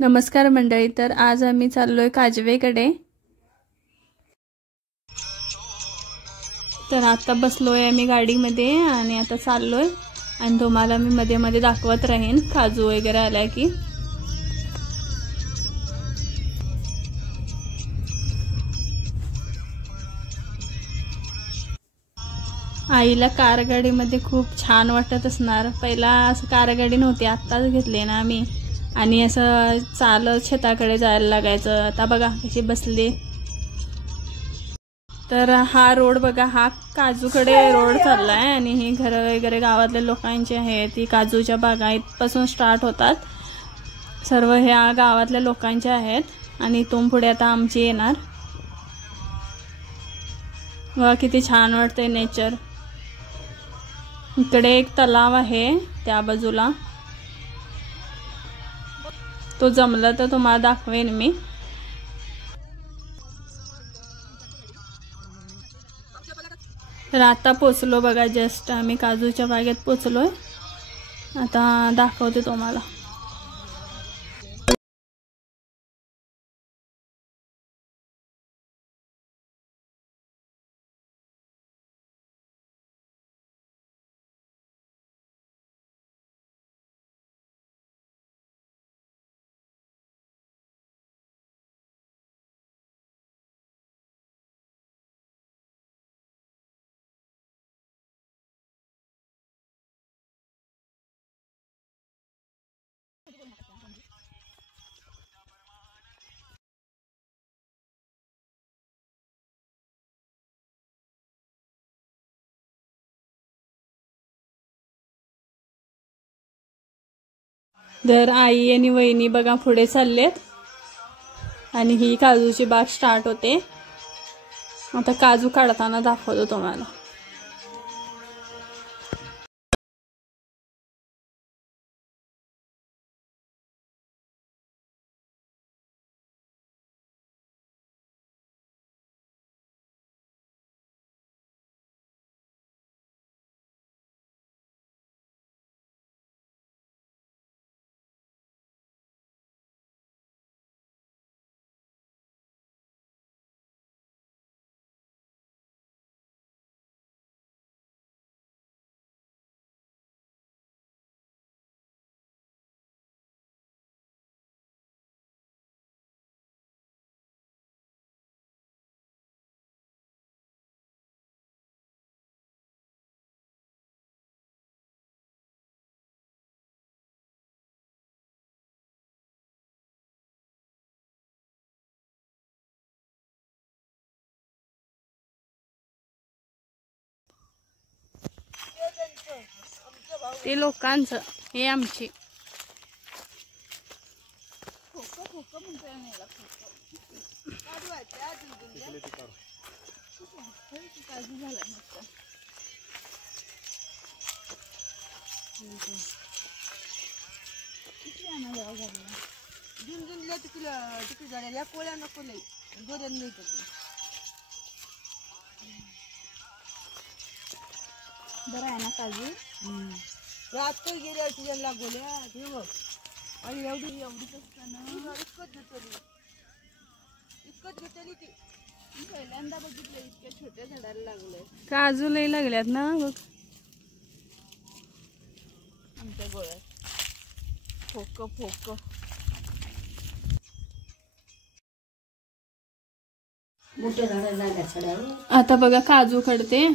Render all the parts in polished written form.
नमस्कार मंडळी, तर आज आम्ही चाललोय काजवेकडे। तर आता बसलोय आम्ही गाडीमध्ये आणि आता चाललोय आणि तुम्हाला मी मध्ये मध्ये दाखवत राहीन काजू वगैरे आला की। आईला कारगाडीमध्ये खूप छान वाटत असणार। पहिला असं कारगाडी नव्हती, आत्ताच घेतली ना आम्ही आणि असं चालत शेताकडे जायला लागायचं। आता बघा कशी बसली। तर हा रोड बघा, हा काजूकडे रोड चाललाय आणि ही घर वगैरे गावातल्या लोकांची आहेत। ही काजूच्या बागायतपासून स्टार्ट होतात, सर्व ह्या गावातल्या लोकांच्या आहेत आणि इथून पुढे आता आमची येणार। बघा किती छान वाटतंय नेचर। इकडे एक तलाव आहे त्या बाजूला, तो जमला तर तुम्हाला दाखवेन मी। तर आता पोचलो बघा, जस्ट आम्ही काजूच्या बागेत पोचलोय। आता दाखवते तुम्हाला। तर आई आणि वहिनी बघा पुढे चाललेत आणि ही काजूची बाग स्टार्ट होते। आता काजू काढताना दाखवतो तुम्हाला। ते लोकांचं, हे आमची। बरं आहे ना काजू? रात को गेल्या तुझ्या लागोल्या देव आणि एवढीच असताना इतकंच घेतली ती। पहिल्यांदा बघितलं इतक्या छोट्या झाडाला लागले काजू, लय लागल्यात ना बघ आमच्या गोळ्यात। फोक फोक मोठे झाड लागल्या सड्यावर। आता बघा काजू काढते।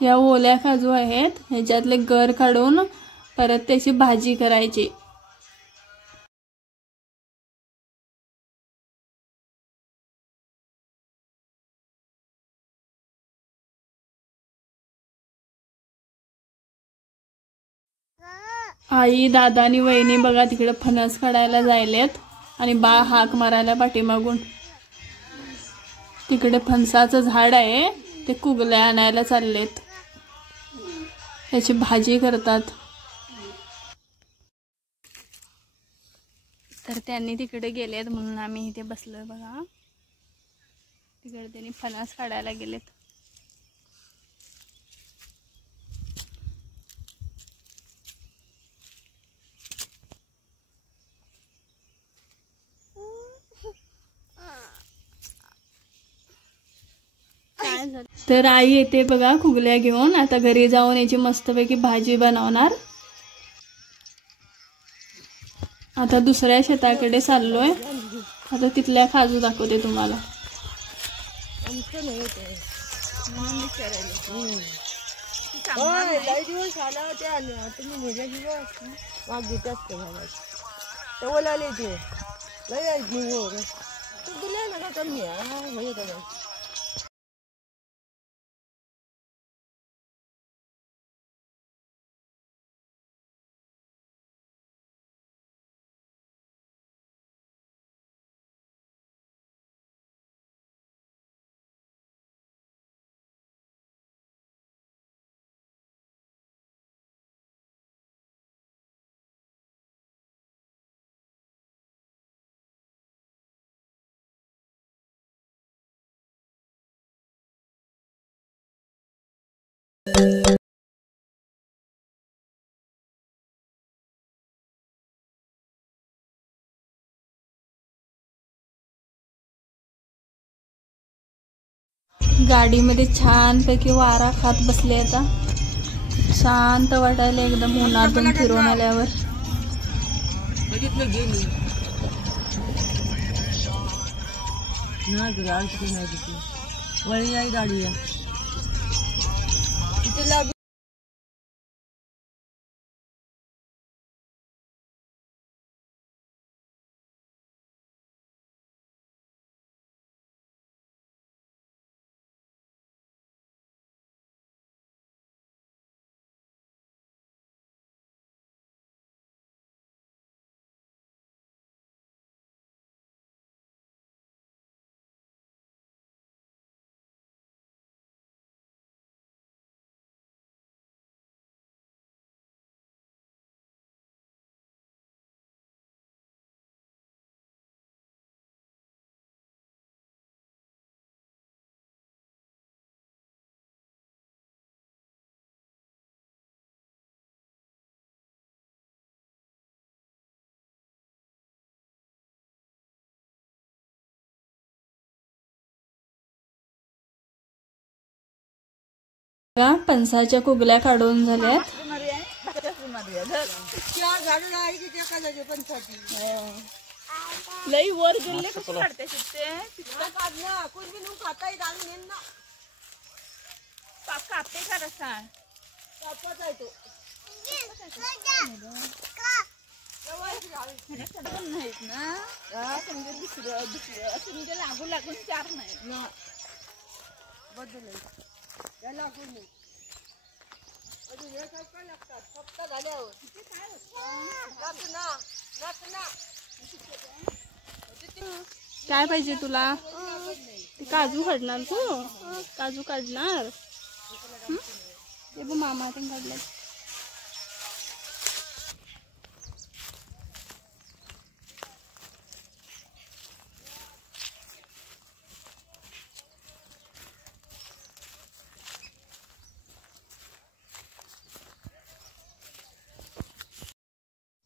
या ओल्या काजू आहेत, ह्याच्यातले गर काढून परत त्याची भाजी करायची। आई, दादा आणि वहिनी बघा तिकडे फणस काढायला जायलेत आणि बा हाक मारायला पाठीमागून। तिकडे फणसाचं झाड आहे, ते कुगल्या आणायला चाललेत, त्याची भाजी करतात। तर त्यांनी तिकडे गेलेत म्हणून आम्ही इथे बसलोय बघा। तिकडे त्यांनी फणस काढायला गेलेत। तर आई येते बघा खुगल्या घेऊन. आता घरी जाऊन याची मस्तपैकी भाजी बनवणार. आता दुसऱ्या शेताकडे चाललोय. आता तिथल्या काजू दाखवते तुम्हाला. दिवस आला तुम्ही नेल्या दिवस माग घेते असते तेवढं आले ते लय तुला नका कमी आहे. गाडीमध्ये छानपैकी वारा खात बसले. आता शांत वाटायला एकदम उन्हातून फिरून आल्यावर. वळी आहे गाडी पणसाच्या कुगल्या काढून झाल्यात. लई वर गेले कसे काढते कापते का रसा नाहीत ना दुसरं असं म्हणजे लागू लागून चार नाही बदल लागून नाही अजून हे काय लागतात फक्त झाल्यावर काय पाहिजे तुला? ते काजू काढणार तू? काजू काढणार? ते बघ मामा ते काढलं.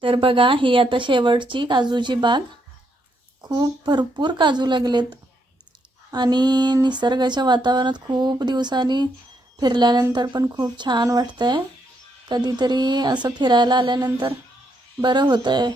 तर बघा ही आता शेवटची काजूची बाग. खूप भरपूर काजू लागलेत आणि निसर्गाच्या वातावरणात खूप दिवसांनी फिरल्यानंतर पण खूप छान वाटतंय. कधीतरी असं फिरायला आल्यानंतर बरं होतंय.